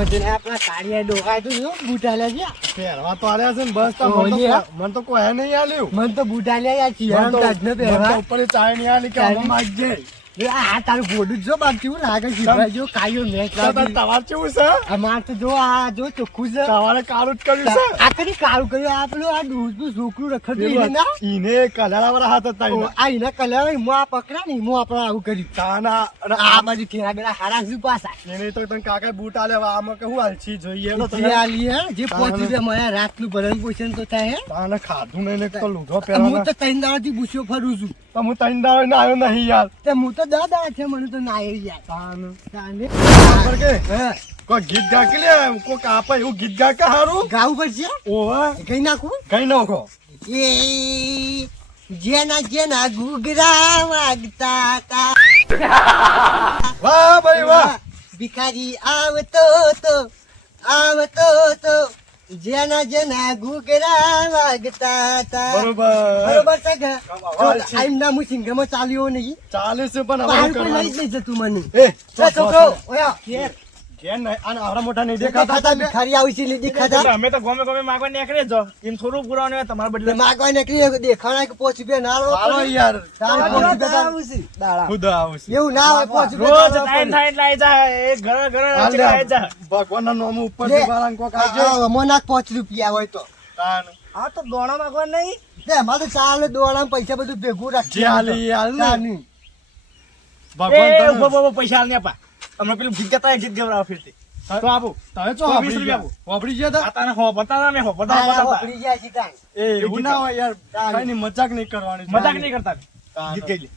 આપણા કાળિયા ડોકાય તો જો બૂટા લે છે પહેરવા તો આલ્યા છે ને બસ તો મને તો કોઈ નહીં આલ્યું. મને તો બૂટા લે યાર છીએ મને તો પહેરવા ઉપર ચાય નહીં આલી કે આમાં માગજે. આ તારું ગોડું જો બાપ કેવું લાગે છે જો કાયો મેચ તમારે કેવું છે? અમાર તો જો આ જો ચોખ્ખું છે તમારે કાળું જ કર્યું છે. આ કદી કાળું કર્યું આ પેલું આ દૂધનું છોકરું રખડતું એને ના ઈને કલરાવાળા હાથ હતા ઈને. આ એના કલર મો આ પકડા ને મો આપણે આવું કર્યું તાના અને આ બાજુ ખેરા બેડા હારા શું પાછા એને તો તને કાકા બૂટ આલ્યા આમાં કે હું આલછી જોઈએ એનો જે આ લી હે જે 5 રૂપિયા મળ્યા રાતનું ભરણ પોષણ તો થાય હે તાને ખાધું નહીં ને તો લુગડો હું પહેરવાનો. તો 3 દાડાથી પૂછ્યો ફરું છું તો હું તઈને દાડે ને આવ્યો નહીં યાર. તે હું તો દાદા છે મને તો ના આવી જાય તાને તાને ખબર કે કોઈ ગીત ગા કે લે કોઈ આપે એવું ગીત ગા કે હારું ગાવું પડશે ઓવે કઈ નાખું કઈ નાખો. એ જેના જેના ઘૂઘરા વાગતા તા વાહ ભાઈ વાહ. ભિખારી આવતો તો જેના જેના ઘૂઘરા વાગતા તા બરોબર બરોબર છે કે અવાજ છે. આઈમ ના હું સિંગમાં ચાલ્યો નહીં ચાલે છે પણ હવે બહાર શું કોઈ લઈ જ કરવાનું? નહીં જતું મને એ એ છોકરો ઓયા ઘેર ઘેર નહીં આને આવડા મોટા નહીં દેખાતા દેખાતા ભિખારી આવી છે નહીં દેખાતા અમે તો ગમે ગમે માગવા નીકળે જો એમ થોડું પુરાવાનું હોય તમારા બદલે માગવા નીકળી દેખાણા કે 5 રૂપિયા ના લો હાલો યાર દાડા ખુદા આવશે એવું ના હોય 5 રોજ રૂપિયા ટાઈમ થાય એટલે આઈ જાય એ ઘર ઘર આઈ જાય ભગવાનના નામ ઉપર લે. દીવાલાને કોક આવજો. મોનાક 5 રૂપિયા હોય તો તાન. આ તો દોણા માગવા નહીં તે અમારે તો ચાલે દોડા પૈસા બધું ભેગું જે હાલે એ હાલ ને. રાખી ભગવાન એ તને- ઉભો પૈસા આલ ને આપા અમે પેલું ગીત ગાતા ગીત ગવડાવ ફિરતી તો આપો તમે તો ચો 20 વાપરી રૂપિયા ગયા? વાપરી ગયા તા? આ તને હો બતાતા ને હો બતાતા વાપરી જાય છે તાન. એ એવું ના હોય યાર કઈ નહીં મજાક નહીં કરવાની. મજાક નહીં કરતા તાન. ગીત ગાઈ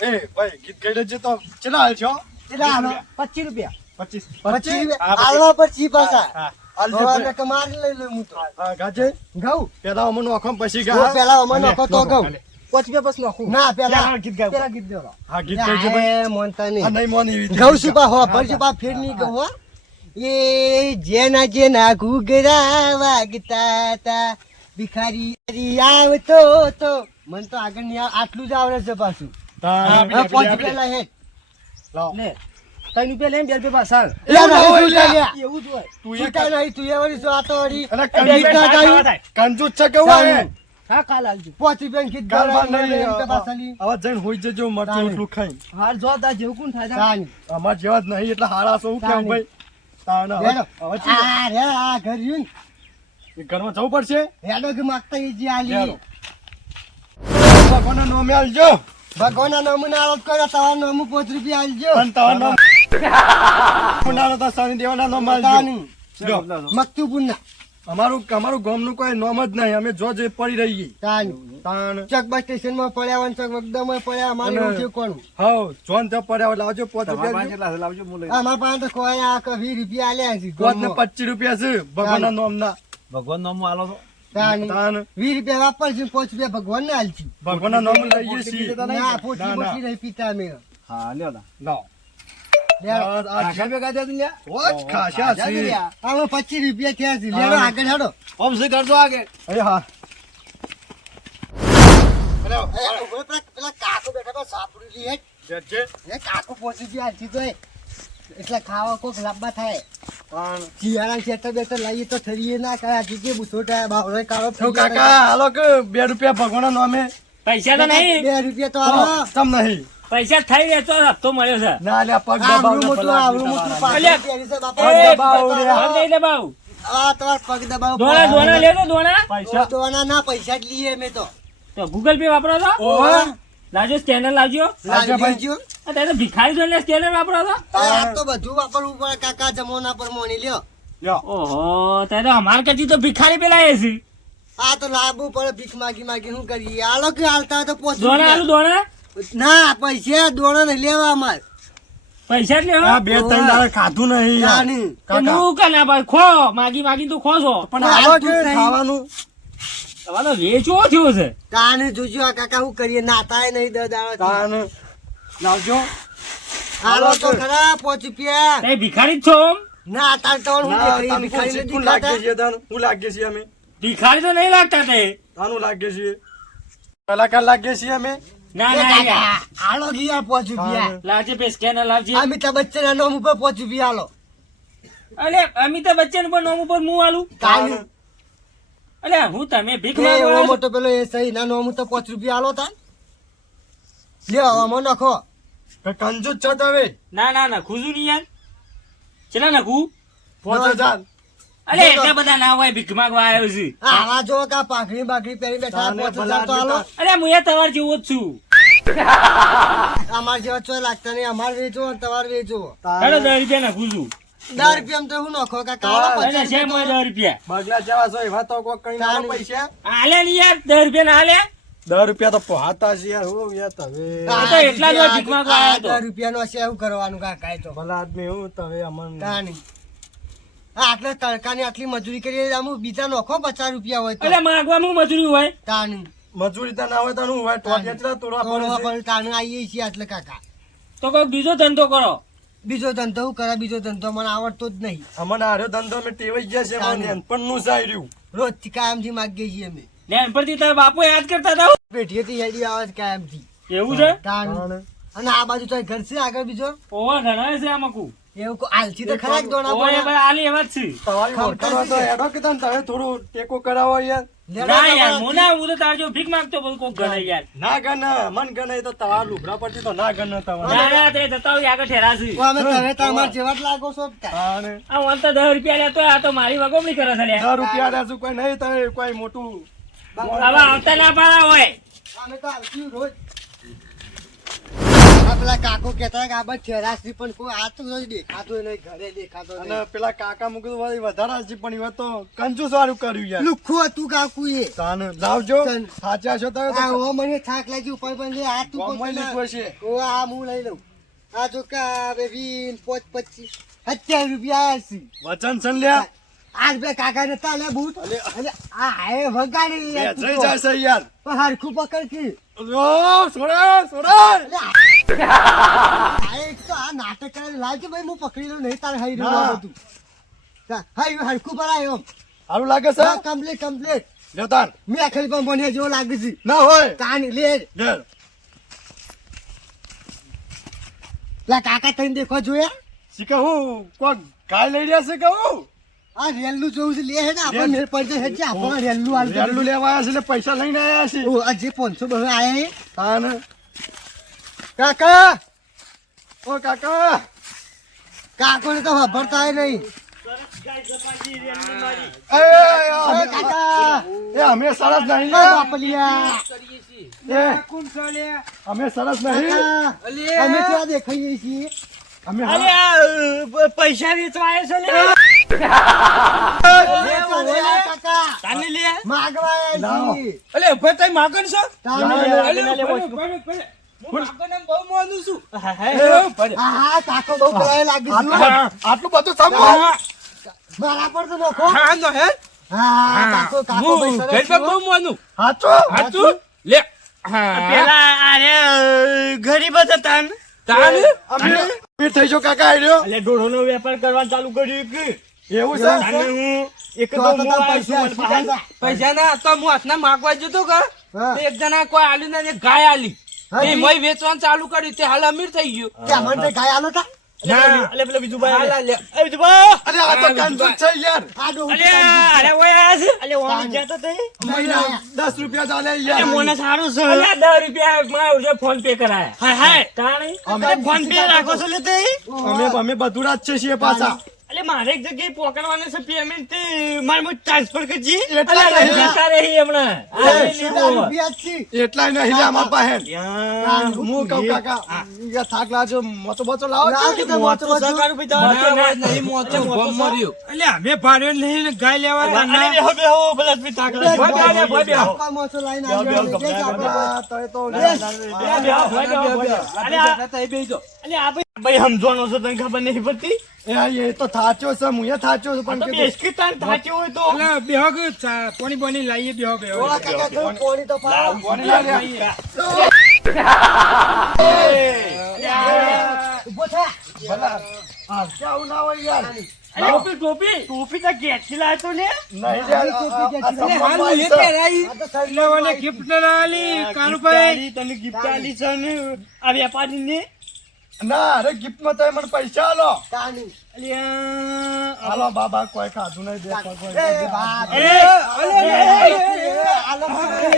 લે એ ભાઈ ગીત ગાઈ લેજે તો ચલા હાલ છો કેટલા આલો? 25 રૂપિયા 25 25 રૂપિયા હા, આલવા પછી પાછા હા હાલ જે હવે ભાઈ. અમે કમારી લઈ લઉં હું તો હા ગાજે ઘઉં પેલા અમને નોખો પછી જો ગા પેલા અમને નખો તો ઘઉં 5 રૂપિયા બસ નાખું ના પેલા પેલા ગીત ગાવ પેલા ગીત દેવો હા ગીત ગાઈજે ભાઈ. મોનતા આ નહીં નહીં મોની એવી ઘઉં શું પા હો ભરજો પા ફેર નહીં કહું હો એ જેના જેના ઘૂઘરા વાગતા તા ભિખારી આવતો તો મને તો આગળ નહીં આટલું જ આવડે છે પાછું તાન. હા, હા, 5 રૂપિયા લે લાવ. લે 3 રૂપિયા લઈને 2 રૂપિયા પાછા એવું ના હોય લ્યા. એવું જ હોય તું એ છૂટા નહીં તું એ વળી આ તો વળી અલા, બે ગીત ના રૂપિયા ગાયું. થાય. કંજૂસ છે કેવું હે? હા કાલ આવજો 5 રૂપિયા ગીત કાલ બાર ગાવાનું નહીં. એમ કે પાછા લી. હવે જઈને હોઈ જજો મરચું તાન. એટલું ખાઈ. હાર જો તા જેવું કોણ થાય તાન. અમાર જેવા જ નહીં એટલે હારા છો કેવું તાન. ભાઈ. તાન હવે- હેડો. હવે ચી- આ રે આ ઘર રહ્યું ને. એ ઘરમાં જવું પડશે. હેડો કે માગતા એ જે આલી હેડો. ભગવાનના નામે આલજો. ભગવાનના નામનો આરોપ કર્યો તમારા નામું 5 રૂપિયા આલજો અને તમારું નામ પુનાનો તો શનિ દેવાના નામ આલજો. તાની. જો, મકતુપુરના અમારું ગામનું કોઈ નામ જ નહીં. અમે જો જે પડી રહીએ. તાની. તાન. ચોક બસ સ્ટેશન માં પડ્યા હોય ચોક વગદામાં પડ્યા અમારે અને- એવું છે કોણ હાઉ, જોન ત્યાં પડ્યા હોય લાવજો 5 રૂપિયા. લાવજો મુલે અમારા પાસે તો કોઈ આ કે 20 રૂપિયા આલ્યા છે 5 ને 25 રૂપિયા છે ભગવાનના નામના. ભગવાન નામ આલો તો તાની. તાન. 20 રૂપિયા વાપરશું 5 રૂપિયા ભગવાન ને આલશું ભગવાનના નામ લઈએ છીએ. ના પોટલી ના, ના. પોટલી નહીં પીતા અમે હા લ્યો ના લાવ. લેડો. આ ભેગા દે લ્યા ઓજ ખાસા છે. આમાં 25 રૂપિયા થયા છે લેડો આગળ હેડો ઓમ સે કરજો આગે એ હા. પેલા કાકો બેઠા હતા સાપડી લી હેડ. જે એ કાકો 5 રૂપિયા આલતી તો એ. એટલે ખાવા કોક લાંબા થાય તાન. શિયાળા ખેતર બેતર લાવીએ તો થરીએ ના કરે કે બુસોટા બાવળે કાળો તો કાકા હાલો કે 2 રૂપિયા ભગવાનના નામે. પૈસા તો નહીં 2 રૂપિયા તો આલો તમ નહીં. પૈસા થઈ ગયા તો હપ્તો મળ્યો છે ના લ્યા પગ આવડું મોટું દબાવના આવડું પેલા મોટું બીજા પાછળ અલ્યા. પહેરી છે એ, બાપા. દબાવો રે. ફોન દઈ દે બાઉ આ તમાર પગ દબાવો દોણા દોણા લે તો દોણા પૈસા. દોણા ના પૈસા જ લઈએ અમે તો તો ગૂગલ પે વાપરો છો ઓહો. લાવજો સ્કેનર લાવજો લાવજો ભાઈ. લેજો. અત્યારે તો ભિખારી જોઈને સ્કેનર વાપરો છો આ તો બધું વાપરવું પડે કાકા જમોના પર મોની લ્યો લ્યો. ઓહો ત્યારે તો અમાર કદી તો ભિખારી પેલા એ છે આ તો લાવવું પડે ભીખ માગી માગી શું કરીએ આલો કે હાલતા હોય તો દોણા આલુ દોણા ના પૈસા દોણા નહીં લેવા અમાર પૈસા જ લેવા આ 2-3 દાડા ખાધું નહીં યાર. તાની. કાકા. હું કના ભાઈ ખો માગી માગી તું ખો છો પણ હાલો કે હાલતું જ નહીં. ખાવાનું. તમારો વેચવો થયો છે તાને જોજો આ કાકા શું કરીએ નાતાય નહીં દાડા તાન. લાવજો. હાલો તો ખરા 5 રૂપિયા તે ભિખારી જ છો આમ? ના તાર તો હું ના, દેખાડી તાન ભિખારી નથી કોણ લાગીએ ખાતા. છીએ તાન? હું લાગીએ છીએ અમે. ભિખારી તો નહીં લાગતા તે તાનું લાગીએ છીએ. કલાકાર લાગીએ છીએ અમે. ના એ ના કાકા, યાર. હાલો ગયા 5 રૂપિયા લાવજે પે સ્કેનર લાવજે અમિતાભ બચ્ચન નામ ઉપર 5 રૂપિયા હાલો અલે અમિતાભ બચ્ચન પર નોમ ઉપર હું આલું તાની અલે હું તમે ભીખ એ એવો માંગવા મોટો પેલો એ સહી ના નોમું તો 5 રૂપિયા આલો તા લ્યો આમાં નાખો કંજૂસ છો તમે ના ના ના ખુજું નહીં યાર ચલા નાખું 5000 અલે એટલા બધા ના હોય ભીખ માંગવા આવ્યો છે આવા જો કા પાઘડી બાઘડી પહેરી બેઠા તાને 5000 તો આલો અલે હું એ તમાર જેવો જ છું અમાર જેવા ચોય લાગતા નહીં અમાર વેચો અને તમાર વેચો હેડો 10 રૂપિયા નાખું છું 10 રૂપિયા તો હું નાખો કા કાળા અલે 50 છે મોય 10 રૂપિયા બગલા જેવા છો એવા તો કોઈ કઈ ના તાની. પૈસા આલે નહીં યાર 10 રૂપિયા ના આલે 10 રૂપિયા તો પોહાતા છે યાર હું યાર તમે આ તો એટલા જ ભીખ માંગવા આવ્યો તો. 10 રૂપિયાનો છે એવું કરવાનું કાકા તો ભલા આદમી હું તમે અમન તાની આટલે તડકાની આટલી મજૂરી કરી આમ બીજા નોખો 50 રૂપિયા હોય તો અલે માંગવામાં મજૂરી હોય તાની મજૂરી તો ના હોય તો હું હોય તો કેટલા તોડવા તોડવા પડે પડે તાને આવીએ છીએ આટલે કાકા તો કોઈ બીજો ધંધો કરો બીજો ધંધો હું કરે બીજો ધંધો મને આવડતો જ નહીં છે અમને આર્યો ધંધો મેં ટેવાઈ ગયા છે તાની. મને પણ નું જાય રહ્યું રોજ કાયમથી માગીએ છીએ અમે નાનપણથી તારા બાપુ યાદ કરતા હતા પેઢીએથી હેડી આવે છે કાયમથી એવું છે તાની અને આ બાજુ તો ઘર છે આગળ બીજો ઓવા ઘણા છે આમાં કુ એવું આલસી તો ખરા જ દોણા ઓવા એ પડે ભાઈ આલી એવા જ છે તમારી ઓળખાણ તો હેડો કે તમે થોડું ટેકો કરાવો યાર ના યાર હું ના હું તો તાર જો ભીખ માંગતો બોલ કોક ગણે યાર ના ગણ મન ગણે તો તમારા લુગડા પરથી તો ના ગણ તમારે ના ના તે જતા હોય આગળ ઠેરા છે અમે તમે તમાર જેવા જ લાગો છો કાંઈ. અને આ વન તો 10 રૂપિયા લેતો આ તો મારી વગોમણી કરે છે લે 10 રૂપિયા લેશું કોઈ નહીં તમે કોઈ મોટું હવે આવતા ના પાડા હોય અમે તો આલસી રોજ આ પેલા કાકો કહેતા કે આ બાજુ ઠેરાશી પણ કોઈ આ તો રોજ દેખાતો નહીં ઘરે દેખાતો અને નહીં પેલા કાકા મૂકતું વાળી વધારે છે પણ એ તો કંજૂસ વાળું કર્યું યાર લુખ્ખું હતું કાકુ એ તાને લાવજો તાન. સાચા છો તમે આ તો ઓ મને થાક લાગી ઉપર પણ લે આ તું ગામમાં લીધું હશે. ઓ આ હું લઈ લઉં આ જો કા બેબી 5 25 રૂપિયા આયા છે વચન સન લ્યા આજ બે કાકા ને તાલે બૂટ અને આ હે વગાડી યાર તું જઈ તો. જાય છે યાર પણ હરખું પકડ કે ઓ સોરે સોરે આ એક તો આ નાટક કરે લાગે ભાઈ હું પકડી લઉં નહીં તારે હઈ ના. રહ્યું બધું હઈ હરખું પડાય એમ સારું લાગે છે કમ્પ્લીટ લ્યો તાન મેં આખરી પણ બને જેવો લાગે છે ના હોય તાની લે લે લા કાકા તને દેખો જોયા શીખા હું કોક ગાય લઈ રહ્યા છે કે હું આ રેલનું જોવું છે લે હે ને આપણે રેલ. મેળ પડી જાય છે આપણે રેલનું હાલ રેલું લેવા આવ્યા છે એટલે પૈસા લઈને આવ્યા છે ઓ આ જે 500 બહુ આયા હે તાન કાકા ઓ કાકા કાકોને તો વાપરતા નહીં એ અરે કાકા એ અમે સરસ નહીં ઓ લે બાપલિયા એ અમે સરસ નહીં કાકા અમે ક્યાં દેખાઈએ છીએ અમે અરે આ પૈસા વેચવા આવ્યો છે લે ઓલા કાકા તાને લે માગવા આયા લાવો. છીએ અલે ભાઈ તમે માગણ છો તાને હા કાકો બહુ કરાય લાગે છે આટલું બધું સાંભળો મારા પર તો નોખો હા કાકો કાકો ભાઈ સરસ છો. હાચું પેલા અરે ગરીબ હતા તાન અમે મીર થઈ જો કાકા આર્યો એટલે ડોળોનો વેપાર કરવાનું ચાલુ કર્યું કે એવું છે અને હું એક તો તો તો મોં પૈસા આવ્યો છું મને બહાર. પૈસા ના તો હું હાથના માગવા જતો કર હા. એક જણા કોઈ આલ્યું ને એક ગાય આલી હા, એ મય વેચવાનું ચાલુ કર્યું તે હાલ અમીર થઈ ગયું ક્યાં મને ગાય આલો તા એટલે પેલો બીજું ભાઈ હાલ આલે. આલ્યા. એ બીજું ભાઈ અરે આ તો કંજૂસ છે યાર આ ડોહું અલે અરે ઓય આ છે અલે ઓમ જતો તે મહિના 10 રૂપિયા ચાલે એ યાર મને સારું છે અલે 10 રૂપિયા માં છે ફોન પે કરાયા હાય હાય તાણી અમે ફોન પે રાખો છો લે તે અમે બધું રાત છે છીએ પાછા અલે મારે એક જગ્યાએ પોકડવાનું છે પેમેન્ટ તે મારે મો ટ્રાન્સફર કરજી એટલા અલે નહીં. જતા રહી હમણાં આ એ લઈ સીધા લીધું. રૂપિયા જ છે. એટલાય નહીં લે અમાર પાસે યાર, હું કહું કાકા યા થાક લાજો મોચો બોચો લાવો લાવ છો. કે મોટો મોટો. નહીં મોતો મર્યો અલે અમે ભાડે લઈને ગાય લેવા અલે બેહો બેહો ભલા તમે તાક લે ભાઈ બેહો કાકા મોટો લાઈન આવ્યો. જે છે આપણે. આ તો એ તો અલે આ ભાઈ સમજવાનો છો તને ખબર નહીં પડતી એ તો થાચો છે હું એ થાચો છું તો પણ બેસકી તાન થાચ્યો હોય તો પાણી પાણી લાવીએ બેહો બેહો ઓલા કાકા થોડું પાણી તો પાડો. કોને લાવ્યા? ઊભો થા. ભલા, આ કેવું ના હોય યાર અલે ટોપી ટોપી ટોપી તો ઘેરથી લાવ્યો તો ને નહીં યાર, આ સંબંધમાં છે. આ તો શરીરમાં ગિફ્ટ ના આલી કાનુભાઈ તને ગિફ્ટ આલી છે ને આ વેપારી ને ના અરે ગિફ્ટમાં તો મને પૈસા આલો કાની. હાલો બાબા કોઈ ખાધું નહીં દેખો કોઈ એ બાપ એ, આલો અરે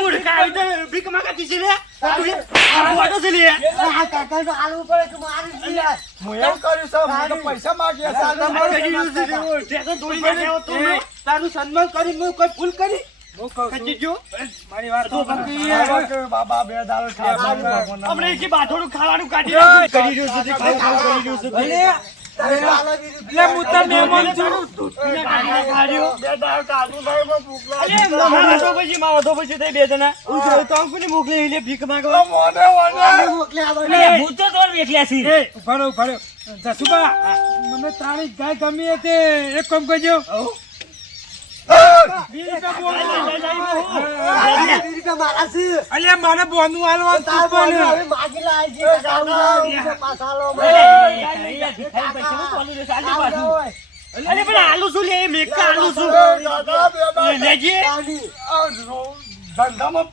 મૂર્ખા આવી તો ભીખ માંગતી છે લે આ વાડો છે લે આ કાકા તો આલુ પડે કે મારી જીયા હું એમ કર્યું છે મેં તો પૈસા માંગ્યા છે તારું સન્માન કરી મેં કોઈ ભૂલ કરી કચી જો મારી વાત તો હાલો કે બાબા બે દાડો ખાધું નહીં. હમણાં એથી બાથોડું ખાવાનું કાઢી નાખ્યું. કરી રહ્યો છે તે ખાવાનું કરી રહ્યો છે તે. તારે આલો બીજું એટલે હું તો મહેમાન છું દૂધપીને કાઢીને ખાડ્યો. બે દાડો ખાધું નહીં, મને ભૂખ લાગી. અરે મારા તો પછી મારા તો પછી તે બે જણા તો અંકુને મોકલી લે ભીખ માંગવા. મોને મોને. મોકલે આવો હું તો તોર વેખ્યા છી. ઉભારો જસુબા મને તારી ગાય ગમી હતી એક કામ કરજો મારા છે અલ્યા મારે બોનું હાલવાનું તાર તું પણ. હવે માગી લાય છે પાસાલો અરે પણ આલુ શું લે મેકા આલુ શું દાદા બે દાડો. લેજે. આ ધંધામાં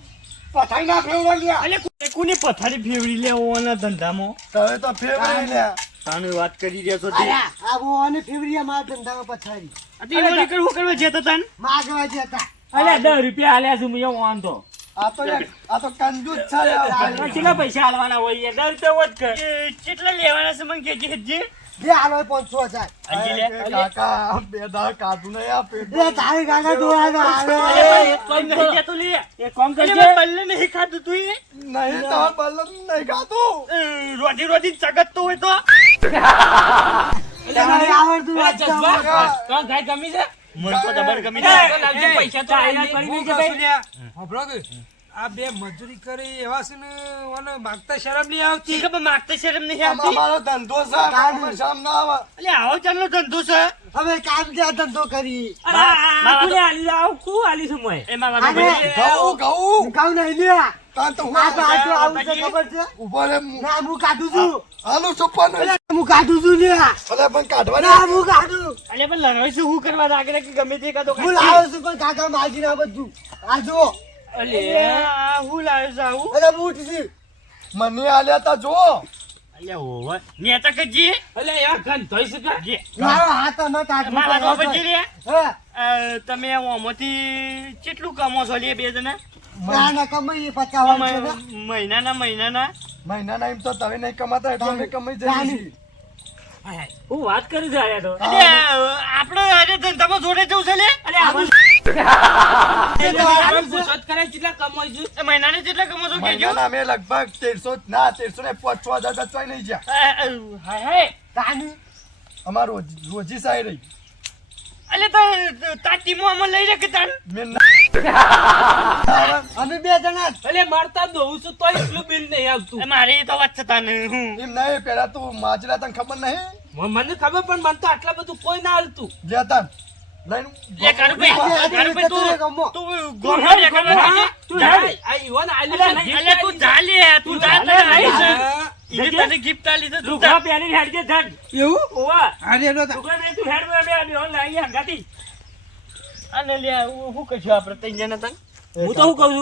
પથાઈ ના ફેરવા ગયા. અલે કોની પથારી ફેવડી લેવાના ધંધામાં તમે તો ફેરવી લ્યા. તાનું વાત કરી રહ્યા છો તે આને ફેવરિયા મારા ધંધામાં પછાડી અતી મને કરવું કરવા જતા તાન માગવા જતા અલ્યા 10 રૂપિયા આલ્યા છું મેં વાંધો આ તો કંજૂસ છે યાર. કેટલા પૈસા આલવાના હોય 10 રૂપિયા વધ કર કેટલા લેવાના છે મને કેજે જે જે આલો 500,000 એ કાકા બે દાડો ખાધું નહીં આ પેટ. એ તારે કાકા દોડા આવે એક કામ નહીં જતો લે એક કામ અરે કરજે બલ્લે નહીં ખાધું તું એ નહીં તમાર બલ્લમ નહીં ખાધું. રોટી રોટી ચગતતો હોય તો તારે આવડતું જસબા નથી. કોણ ગાય ગમી છે મને તો જબર ગમી તો જાય લાવજે પૈસા તો આયલા કરી દેજે ભાઈ હોભળો કે આ બે મજૂરી કરી એવા છે ને ઓને માગતા શરમ નહીં આવતી ખબર માગતા શરમ નહીં આમાં આવતી મારો ધંધો છે આમાં શરમ ના આવે. એટલે આવો ચાલનો ધંધો છે હવે કામ ત્યાં ધંધો કરી અરે આ કોને આલી આવ કુ આલી છું મોય એમાં અરે, વાતો ઘઉં ઘઉં કામ નહીં લ્યા તાન તો હું આ તો આટલું આવું છે ખબર છે ઉભો રે ના હું કાઢું છું આનું સુપર નહીં. હું કાઢું છું લ્યા ભલે પણ કાઢવા ના હું કાઢું અલે પણ લડવાઈ શું હું કરવા લાગે કે ગમે તે કાતો હું લાવું છું પણ કાકા માજી ના બધું આ જો અલે હું લાવ્યો છું આવું અરે બૂટ છે મને આલ્યા તા જો. અલે ઓવા નેતા કજી અલે યાર ગન ધોઈ શકે જે લાવો હાથ ન કાઢ મારા તો પછી રે હે તમે ઓમાંથી કેટલું કમો છો લે બે જણા ના ના કમાઈ 50 મહિનાના મહિનાના એમ તો તમે નહીં કમાતા એટલે અમે કમાઈ જઈએ છીએ. હું વાત કરી છે આયા તો અલે આપણે અરે ધંધામાં જોડે જવું છે લે અલે આવું પૂછત કરે કેટલા કમાઈ છું એ મહિનાને કેટલા કમો છો કેજો મહિનાના અમે લગભગ 1300 ને 5,000 બચવાય નહીં જ્યાં. હાય હાય તાની અમાર રોજી સાઈ રહી. અલે તો તાતીમો અમલ લઈ લે કે તાન મેં અમે બે જણા અલે મારતા દઉં છું તો એટલું બિલ નહીં આવતું મારી તો વાત છે તાન હું એમ નહીં પેલા તું માજરા તને ખબર નહીં મને ખબર પણ મને તો આટલા બધું કોઈ ના હાલતું જતા લઈને એ કારુભાઈ તું ગોમો રે તું હેડ આ ઈવન આલી અલે તું જા લે તું જા અલે નહીં છે. ઈ તને ગિફ્ટ આલી તો તું લુગડા જા પહેરીને હેડજે ધન એવું ઓવા અરે એનો લુગડા નહીં તું હેડ મે બે ઓનલાઈન હંગાતી અને લે હું કશું આપણે તઈ જણા તન હું તો શું કહું છું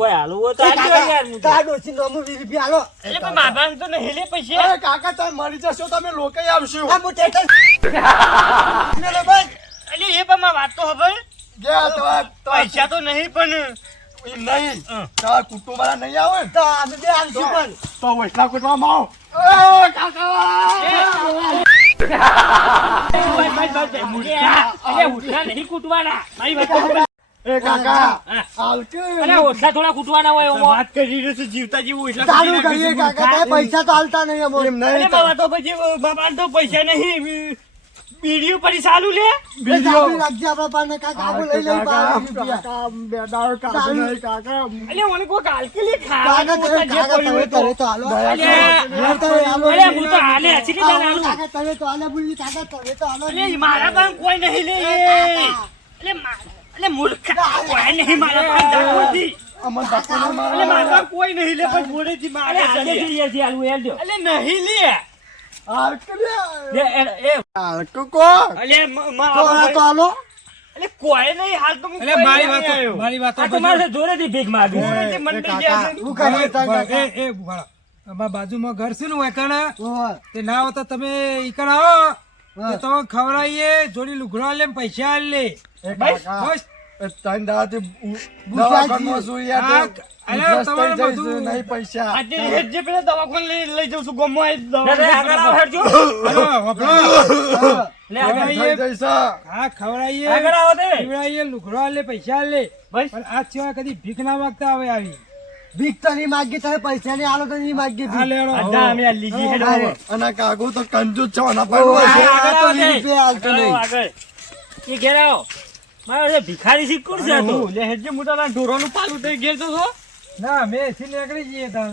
કોઈ હાલું હોય તો હાલજો યાર હું તો. તાર ડોસી નો 20 રૂપિયા આલો એટલે પણ બાબા તો નહીં લે પૈસા અરે કાકા તમે મરી જશો તમે લોકો આવશું. આ મોટે મેલો ભાઈ અલે એ પણ માં વાત તો ખબર ગયા તો પૈસા તો નહીં પણ એમ નહીં તાર કુટુંબ વાળા નહીં આવે ને તો અમે બે આવીશું પણ તો વૈસા કુટવામાં આવો. કાકા અરે ઓટલા નહીં કૂટવાના મારી વાત સાંભળ. એ કાકા હાલ કે અરે ઓટલા થોડા કૂટવાના હોય ઓમાં. વાત કરી રહ્યો છે જીવતા જીવું એટલે ચાલુ કરીએ કાકા તારે પૈસા તો હાલતા નહીં અમો એમ અરે નહીં બાબા તો પછી બાબા તો પૈસા નહીં બીડીઓ પર ચાલુ લે બીજો રાખજે આપણા પાસે કાકા આવું લઈ લઈ 12 રૂપિયા કાકા બે દાળ કાઢું નહીં કાકા અલે મને કોઈ કાલકેલી કાકા ખાવાનું તમે પોતા જે કાકા પડ્યું તમે હોય તો. કરે તો હાલો દયા અલે, અરે હું તો હાલે હસી લીધા ને હાલું. કાકા તમે તો હાલે બોલી કાકા તમે તો હાલો અલે મારા પાસે કોઈ નહીં લે અલે મૂર્ખા કોઈ નહીં મારા પાસે જાગોથી. અમન બાપુ ને અલે મારા મારા પાસે કોઈ નહીં લે પણ મોડેથી અરે મારે હાલે છે લે. જઈએ છીએ હાલું હેડજો. અલે નહીં લે હાલ કે હાલ કો અલે તો હાલો અલે કોઈ નહીં હાલ તો હું એટલે કોઈ મારી નહીં વાતો આવ્યો. મારી વાતો આ તો મારે જોરેથી ભીખ માગી. મોડેથી મંડી ગયા છે. હું કરે તાર કાકા એ ઉભારો અમારા બાજુમાં ઘર છે ને હું એકણ ઓહો. તે ના હોય તો તમે ઈકણ આવો હા. તો તમે ખવડાવીએ જોડી લુગડા લે ને પૈસા આલ લે એ કાકા બસ એ ત્રણ દાડાથી બુસાજી. દવાખાનામાં છું યાર, હા, તો અરે ઉધરસ તમારે થઈ જાય છે, બધું- નહીં પૈસા આજે હેડજે પેલા દવાખાને લઈ જાઉં છું ગમો આગળ આવ હેડજો હલો, હભળો. લે ઉધરસ આગળ થઈ જાય છે. હા ખવડાવીએ આગળ આવો તે પીવડાવીએ લુગડા લે પૈસા આલ લે બસ. પણ આ સિવાય કદી ભીખ ના માંગતા આવે આવી ભીખ તો નહીં માગી તમે પૈસા નહીં આલો તો નહીં માગી હા લેડો અડધા અમે આ લીધી હેડો હવે. અને કાકુ તો કંજૂસ છે આના ઓહો. પર આગળ આ તો આવો તે. 20 રૂપિયા હાલતો આગળ નહીં. આવો, આગળ એ ઘેર આવો મારો ભિખારી શીખ કોણ છે આ તો હું લે હેડજે મોટા ઢોરોનું પાલું થઈ ગયેલ તો છો ના અમે એથી નીકળી જઈએ તાણ